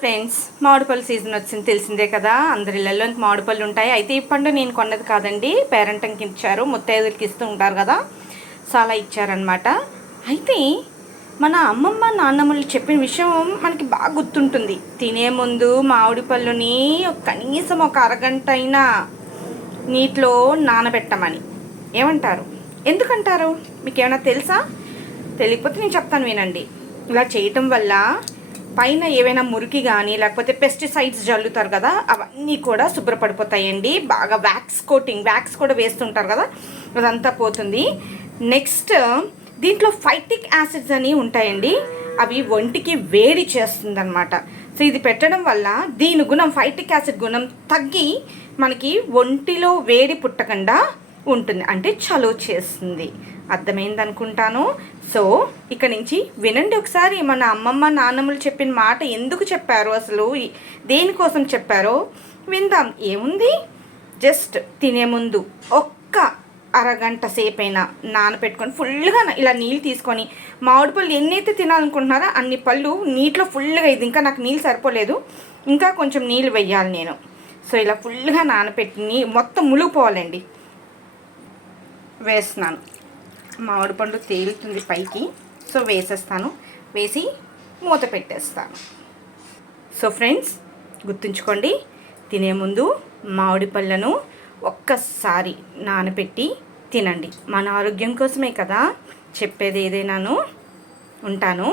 Friends, మామిడిపళ్ళు season వచ్చింది తెలిసిందే కదా. అందరి ఇళ్ళల్లో మామిడిపళ్ళు ఉంటాయి. అయితే ఈ పండు నేను కొన్నది కాదండి, పేరెంట్కి ఇచ్చారు, ముత్తైదులకి ఇస్తూ ఉంటారు కదా, చాలా ఇచ్చారనమాట. అయితే మన అమ్మమ్మ నాన్నమ్మలు చెప్పిన విషయం మనకి బాగా గుర్తుంటుంది. తినే ముందు మామిడి పళ్ళుని కనీసం ఒక అరగంట అయినా నీటిలో నానబెట్టమని. ఏమంటారు? ఎందుకంటారు? మీకు ఏమైనా తెలుసా? తెలియకపోతే నేను చెప్తాను, వినండి. ఇలా చేయటం వల్ల పైన ఏవైనా మురికి కానీ లేకపోతే పెస్టిసైడ్స్ జల్లుతారు కదా, అవన్నీ కూడా శుభ్రపడిపోతాయండి. బాగా వ్యాక్స్ కూడా వేస్తుంటారు కదా, అదంతా పోతుంది. నెక్స్ట్, దీంట్లో ఫైటిక్ యాసిడ్స్ అని ఉంటాయండి, అవి ఒంటికి వేడి చేస్తుందన్నమాట. సో ఇది పెట్టడం వల్ల దీని గుణం, ఫైటిక్ యాసిడ్ గుణం తగ్గి మనకి ఒంటిలో వేడి పుట్టకుండా ఉంటుంది, అంటే చలువ చేస్తుంది. అర్థమైంది అనుకుంటాను. సో ఇక నుంచి వినండి ఒకసారి. మన అమ్మమ్మ నాన్నమ్మలు చెప్పిన మాట ఎందుకు చెప్పారో, అసలు దేనికోసం చెప్పారో విందాం. ఏముంది, జస్ట్ తినే ముందు ఒక్క అరగంట సేపైనా నానపెట్టుకొని ఫుల్గా ఇలా నీళ్ళు తీసుకొని, మామిడి పళ్ళు ఎన్నైతే తినాలనుకుంటున్నారో అన్ని పళ్ళు నీటిలో ఫుల్గా, ఇది ఇంకా నాకు నీళ్ళు సరిపోలేదు, ఇంకా కొంచెం నీళ్ళు వేయాలి నేను. సో ఇలా ఫుల్గా నానపెట్టి మొత్తం మునిగిపోవాలండి. వేస్తున్నాను. మామిడి పండు తేలుతుంది పైకి, సో వేసేస్తాను. వేసి మూత పెట్టేస్తాను. సో ఫ్రెండ్స్, గుర్తుంచుకోండి, తినే ముందు మామిడి పళ్ళను ఒక్కసారి నానబెట్టి తినండి. మన ఆరోగ్యం కోసమే కదా చెప్పేది ఏదైనాను. ఉంటాను.